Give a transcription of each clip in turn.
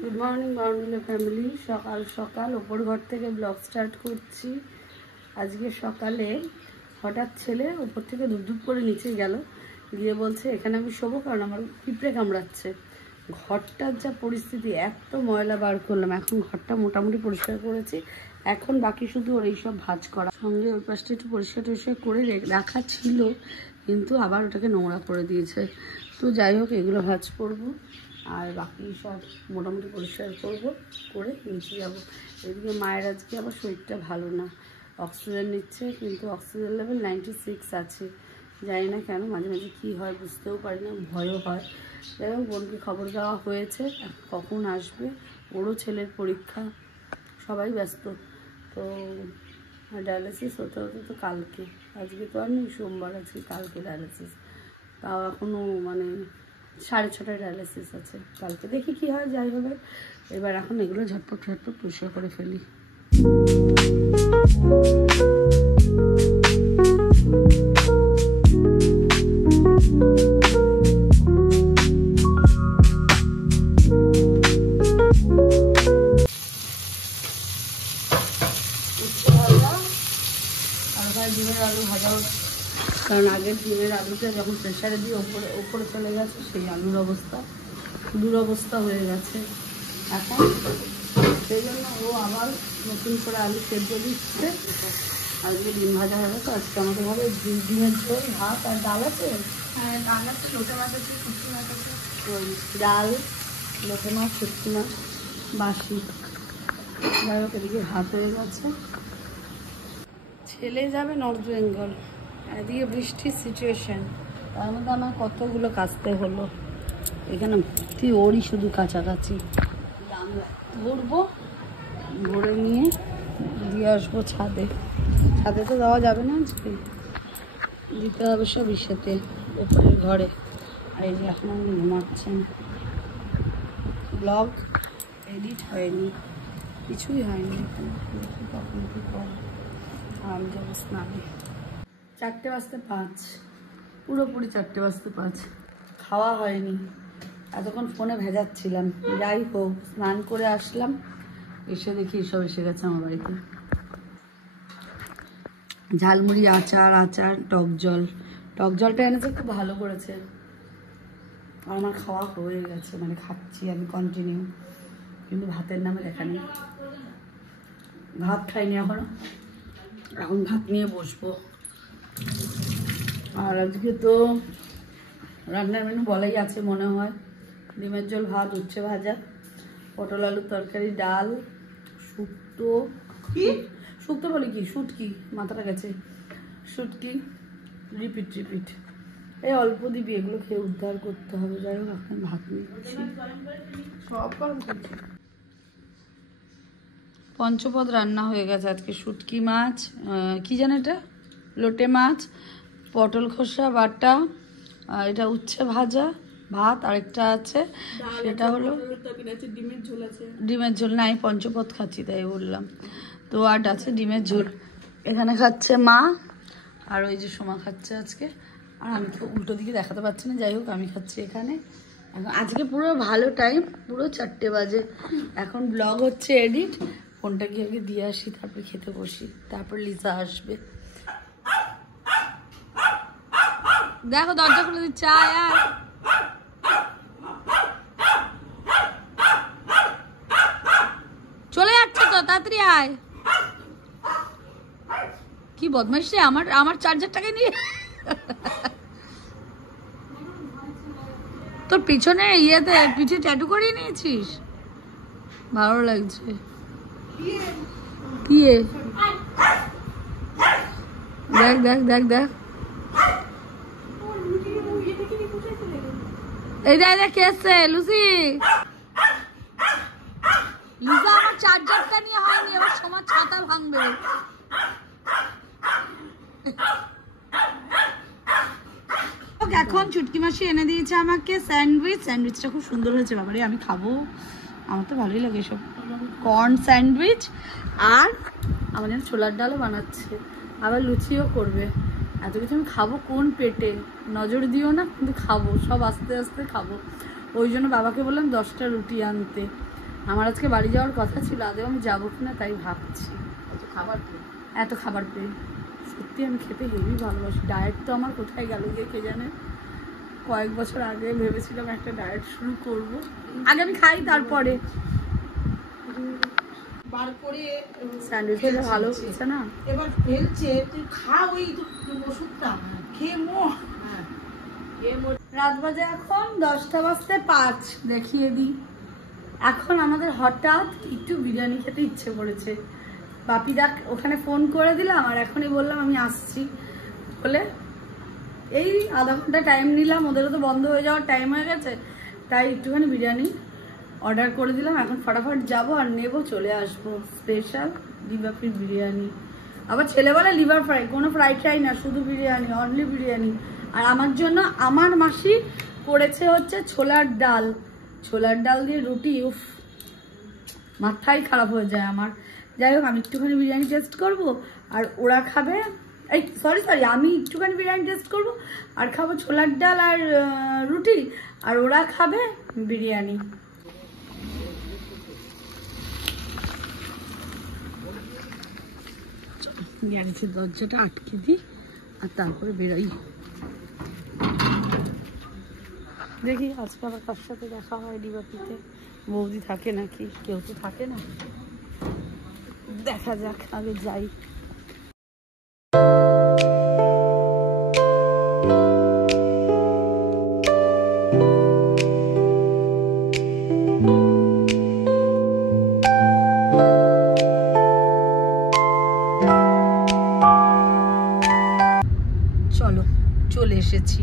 Good morning বাউন্ডুলা family. সকাল সকাল ওপর ঘর থেকে ব্লগ স্টার্ট করছি। আজকে সকালে হঠাৎ ছেলে ওপর থেকে ধুপ করে নিচে গেল, গিয়ে বলছে এখানে আমি শোবো কারণ আমার পিঁপড়ে কামড়াচ্ছে। ঘরটার যা পরিস্থিতি, এত ময়লা বার করলাম, এখন ঘরটা মোটামুটি পরিষ্কার করেছি। এখন বাকি শুধু ওর এইসব ভাঁজ করা, সঙ্গে ওর পাশটা একটু পরিষ্কার টরিষ্কার করে রাখা ছিল, কিন্তু আবার ওটাকে নোংরা করে দিয়েছে। তো যাই হোক, এগুলো ভাঁজ করবো আর বাকি সব মোটামুটি পরিষ্কার করবো, করে নিচে যাবো। এদিকে মায়ের আজকে আবার শরীরটা ভালো না, অক্সিজেন নিচ্ছে, কিন্তু অক্সিজেন লেভেল 96 আছে। জানি না কেন, মাঝে মাঝে কী হয় বুঝতেও পারি না, ভয়ও হয়। যাই হোক, বোনকে খবর দেওয়া হয়েছে, কখন আসবে, ওরও ছেলের পরীক্ষা, সবাই ব্যস্ত। তো ডায়ালিসিস হতে হতে তো কালকে, আজকে তো আর নেই, সোমবার আছে, কালকে ডায়ালিসিস। তাও এখনও মানে 6:30টায় ডায়ালিসিস আছে, কালকে দেখি কি হয়, যাই হবে। এবার এখন এগুলো ঝটপট ঝটপট পরিষ্কার করে ফেলি। ডিমের আলু ভাজা হচ্ছে, কারণ আগের ডিমের আলুটা যখন প্রেশারে দিয়ে ওপরে চলে গেছে, সেই আলুর অবস্থা দুরবস্থা হয়ে গেছে এখন। সেই জন্য ও আবার নতুন করে আলু সেদ্ধ দিচ্ছে। আজকে ডিম ভাজা হবে, তো আজকে আমাদের ঘরে ডিমের ঝোল, ভাত আর ডাল আছে। হ্যাঁ, ডাল আছে, লোটে মাছ আছে, শুটকি মাছ আছে। ওই ডাল, লোটে মাছ, শুটকি মাছ, বাসি। যাই হোক, এদিকে ভাত হয়ে গেছে। ছেলে যাবে নর্থ বেঙ্গল, এদিকে বৃষ্টির সিচুয়েশান, তার মধ্যে আমার কতগুলো কাচতে হলো। এখানে ভর্তি ওরই শুধু কাছাকাছি। ঘুরবো, ঘুরে নিয়ে দিয়ে আসবো ছাদে। ছাদে তো দেওয়া যাবে না, আজকে দিতে হবে সব ইসেতে, ওপরের ঘরে। আর এই যে এখন আমি ঘুমাচ্ছেন, ব্লগ এডিট হয়নি, কিছুই হয়নি, তখন কি করবো। আমি যাবো স্নানে। 4:05, পুরোপুরি 4:05। খাওয়া হয়নি, এতক্ষণ ফোনে ভেজাচ্ছিলাম। যাই হোক, স্নান করে আসলাম, এসে দেখি সব এসে গেছে আমার বাড়িতে। ঝালমুড়ি, আচার, টক জলটা এনেছে, খুব ভালো করেছে। আর আমার খাওয়া হয়ে গেছে, মানে খাচ্ছি আমি কন্টিনিউ, কিন্তু ভাতের নামে লেখা নেই। ভাত খাইনি এখন ভাত নিয়ে বসবো। আর আজকে তো রান্নার মেনু বলাই আছে মনে হয়, ডিমের ঝোল, ভাত, উচ্ছে ভাজা, পটল আলুর তরকারি, ডাল, শুক্তো বলি কি, শুটকি, মাথাটা গেছে, শুটকি, রিপিট। এই অল্প দিবি, এগুলো খেয়ে উদ্ধার করতে হবে। যাই হোক, এখন ভাত নিচ্ছি, সব গরম করছি। পঞ্চপদ রান্না হয়ে গেছে আজকে। শুটকি মাছ, কি জানো এটা, লোটে মাছ, পটল খোসা বাটা, এটা উচ্ছে ভাজা, ভাত, আরেকটা আছে সেটা হলো ডিমের ঝোল। না, আমি পঞ্চপদ খাচ্ছি তাই বললাম। তো আর আছে ডিমের ঝোল। এখানে খাচ্ছে মা, আর ওই যে সোমা খাচ্ছে আজকে। আর আমি তো উল্টো দিকে দেখাতে পারছি না, যাই হোক আমি খাচ্ছি এখানে। এখন আজকে পুরো ভালো টাইম, পুরো 4টে বাজে। এখন ব্লগ হচ্ছে এডিট, ফোনটা গিয়ে আগে দিয়ে আসি, তারপর খেতে বসি, তারপর লিসা আসবে। দেখো দরজা খুলে দিচ্ছে, আয় আয়। চলে যাচ্ছে তো, তাড়াতাড়ি আয়। কি বদমাইশ রে, আমার চার্জারটাকে নিয়ে তোর পিছনে ইয়েতে পিঠে ট্যাটু করিয়ে নিয়েছিস, ভালো লাগছে। কি দেখ দেখ দেখ দেখ, এই দেখ কে এসছে, লুসি। লিজা আমার চার্জারটা নিয়ে হয়নি, এবার তোমার ছাতা ভাঙবে। এখন চুটকি মাসি এনে দিয়েছে আমাকে স্যান্ডউইচটা খুব সুন্দর হয়েছে বাবারে, আমি খাবো, আমার তো ভালোই লাগে সব। কর্ন স্যান্ডউইচ, আর আমাদের ছোলার ডালও বানাচ্ছে, আবার লুচিও করবে। এত কিছু আমি খাবো কোন পেটে, নজর দিও না, কিন্তু খাবো সব, আস্তে আস্তে খাবো। ওই জন্য বাবাকে বললাম 10টা রুটি আনতে। আমার আজকে বাড়ি যাওয়ার কথা ছিল, আদৌ আমি যাবো কিনা তাই ভাবছি। এত খাবার পেয়ে সত্যি আমি খেতে হেবি ভালোবাসি। ডায়েট তো আমার কোথায় গেল গিয়ে কে জানে। কয়েক বছর আগে ভেবেছিলাম একটা ডায়েট শুরু করব, আগে আমি খাই তারপরে বার করে স্যান্ডউইচ খেলে ভালো হচ্ছে না। এবার ফেলছে, তুই খা ওই ওষুধটা খেয়ে মো। রাত বাজে এখন 10টা বাজতে 5, দেখিয়ে দিই। এখন আমাদের হঠাৎ একটু বিরিয়ানি খেতে ইচ্ছে করেছে। বাপিদা ওখানে ফোন করে দিলাম আর এখনই বললাম আমি আসছি বলে এই আধা ঘন্টা টাইম নিলাম, ওদেরও তো বন্ধ হয়ে যাওয়ার টাইম হয়ে গেছে, তাই একটুখানি বিরিয়ানি অর্ডার করে দিলাম। এখন ফটাফট যাবো আর নেবো, চলে আসবো। স্পেশাল ডিবাপির বিরিয়ানি। আবার ছেলেবেলা লিভার ফ্রাই, কোনো ফ্রাই ট্রাই না, শুধু বিরিয়ানি, অনলি বিরিয়ানি। আর আমার জন্য আমার মাসি করেছে হচ্ছে ছোলার ডাল, ছোলার ডাল দিয়ে রুটি, উফ মাথাই খারাপ হয়ে যায় আমার। যাই হোক আমি একটুখানি বিরিয়ানি টেস্ট করব আর ওরা খাবে, এই সরি আমি একটুখানি বিরিয়ানি টেস্ট করব আর খাবো ছোলার ডাল আর রুটি, আর ওরা খাবে বিরিয়ানি। গ্যারেজের দরজাটা আটকে দিই আর তারপরে বেরোই। দেখি আজকে আবার কার সাথে দেখা হয় ডিবাপিতে। বৌদি থাকে নাকি, কেউ তো থাকে না, দেখা যাক, আগে যাই। চলো চলে এসেছি।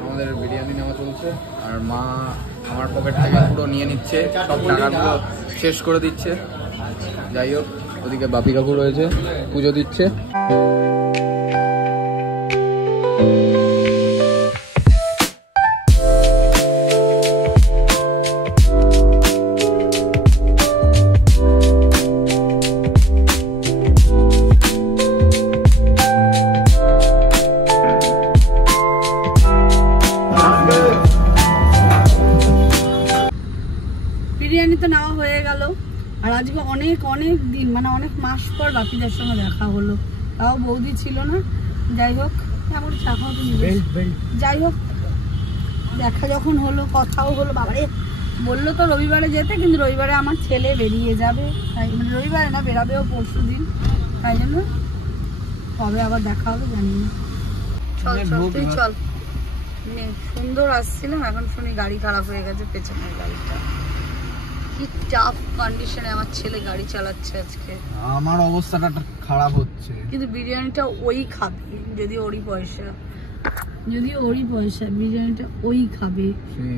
আমাদের বিরিয়ানি নেওয়া চলছে আর মা আমার পকেট থেকে পুরো নিয়ে নিচ্ছে, সব টাকাগুলো শেষ করে দিচ্ছে। যাই হোক ওদিকে বাপি কাকু রয়েছে, পুজো দিচ্ছে। বিরিয়ানি তো নেওয়া হয়ে গেল আর আজকে অনেক অনেক দিন মানে অনেক মাস পর বাপিদের সঙ্গে দেখা হলো, তাও বৌদি ছিল না। যাই হোক এমন শাখা তো যাই হোক দেখা যখন হলো, কথাও হলো। বাবারে বললো তো রবিবারে যেতে, কিন্তু রবিবারে আমার ছেলে বেরিয়ে যাবে, তাই মানে রবিবারে না, বেরাবেও পরশু দিন, তাই জন্য কবে আবার দেখা হবে জানি না। চল চল তুই চল। সুন্দর আসছিলাম, এখন শুনি গাড়ি খারাপ হয়ে গেছে, পেছনের গাড়িটা। কি টাফ কন্ডিশনে আমার ছেলে গাড়ি চালাচ্ছে আজকে। আমার অবস্থাটা খারাপ হচ্ছে, কিন্তু বিরিয়ানিটা ওই খাবে, যদি ওরই পয়সা, বিরিয়ানিটা ওই খাবে।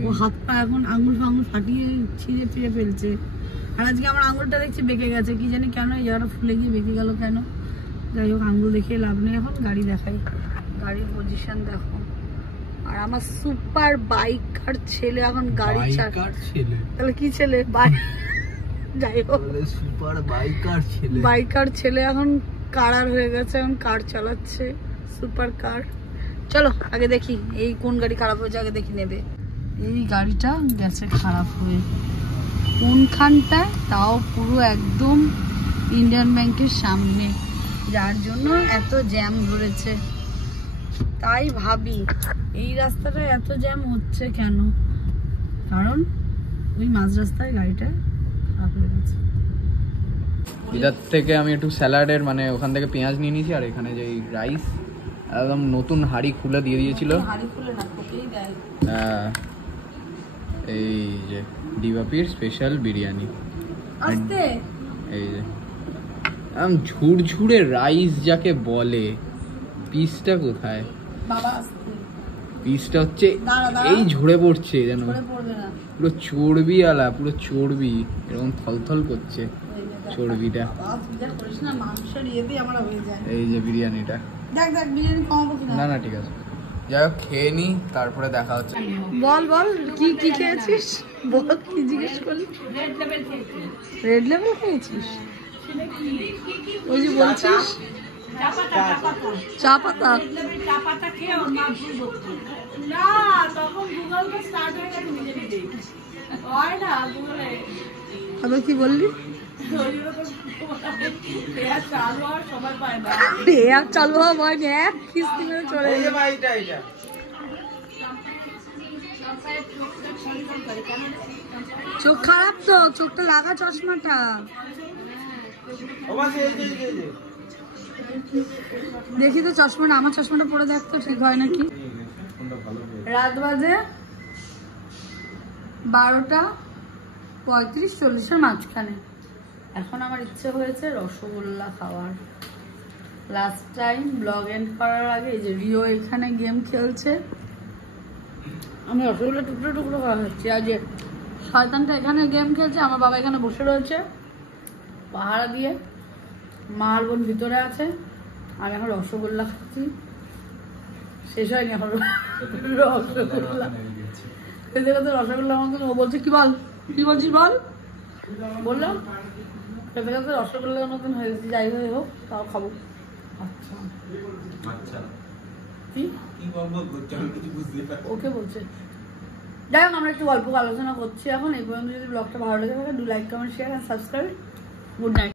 ও হাত পা এখন আঙুল ফাঙুল ফাটিয়ে ছিঁড়ে ফিরে ফেলছে। আর আজকে আমার আঙুলটা দেখছি বেঁকে গেছে, কি জানি কেন, এই জায়গাটা ফুলে গিয়ে বেঁকে গেল কেন। যাই হোক আঙুল দেখে লাভ নেই, এখন গাড়ি দেখাই, গাড়ির পজিশন দেখো। আর আমার সুপার বাইকার ছেলে এখন গাড়ি তাহলে কি ছেলে, যাই হোক সুপার বাইকার ছেলে এখন কারার হয়ে গেছে, এখন কার চালাচ্ছে, সুপার কার। চলো আগে দেখি এই কোন গাড়ি খারাপ হয়েছে, আগে দেখি নেবে। এই গাড়িটা গেছে খারাপ হয়ে কোনখানটায়, তাও পুরো একদম ইন্ডিয়ান ব্যাংকের সামনে, যার জন্য এত জ্যাম ধরেছে। তাই ভাবি এই রাস্তাটা এত জ্যাম হচ্ছে কেন, কারণ ওই মাঝ রাস্তায় গাড়িটা খারাপ হয়ে গেছে। এটার থেকে আমি একটু স্যালাডের মানে ওখান থেকে পেঁয়াজ নিয়ে নিয়েছি, আর এখানে যে রাইস একদম নতুন হাঁড়ি খুলে দিয়ে দিয়েছিল। হ্যাঁ এই যে ডিবাপির স্পেশাল বিরিয়ানি, এই যে একদম ঝুরঝুরে রাইস যাকে বলে। পিসটা কোথায়, পিসটা হচ্ছে এই ঝরে পড়ছে যেন, পুরো চর্বি আলা, পুরো চর্বি এরকম থলথল করছে চর্বিটা। এই যে বিরিয়ানিটা, না না ঠিক আছে, যাই হোক খেয়ে নি, তারপরে দেখা হচ্ছে। বল বল কি কি খেয়েছিস, বল কি জিজ্ঞেস করলি। রেড লেবেল খেয়েছিস, ওই যে বলছিস চা পাতা খেয়ে না, তখন গুগল স্টার্ট হয়ে গেছে নিজে নিজেই। আবার কি বললি? আর চালু হওয়া ভয় নেই, এক কিস্তি মেরে চলে চোখ খারাপ তো, চোখটা লাগা চশমাটা। দেখি তো চশমাটা, আমার চশমাটা পরে দেখতো ঠিক হয় নাকি। রাত বাজে 12:35-40 মাঝখানে। এখন আমার ইচ্ছে হয়েছে রসগোল্লা খাওয়ার। লাস্ট টাইম ব্লগ এন্ড করার আগে এই যে রিও এখানে গেম খেলছে, আমি রসগোল্লা টুকরো টুকরো করা হচ্ছে। আর যে শয়তানটা এখানে গেম খেলছে, আমার বাবা এখানে বসে রয়েছে পাহারা দিয়ে, মা আর বোন ভিতরে আছে। আমি এখন রসগোল্লা খাচ্ছি, শেষ হয়নি এখন রসগোল্লা খেতে খেতে। রসগোল্লা আমাকে ও বলছে কি বল, কি বলছিস বল, বললাম খেতে খেতে রসগোল্লার মতন হয়ে গেছে। যাই হয়ে হোক, তাও খাবো। আচ্ছা কি ওকে বলছে। যাই হোক, আমরা একটু গল্প আলোচনা করছি এখন। এই পর্যন্ত যদি ব্লগটা ভালো লেগে থাকে, do like, comment, share and subscribe. Good night.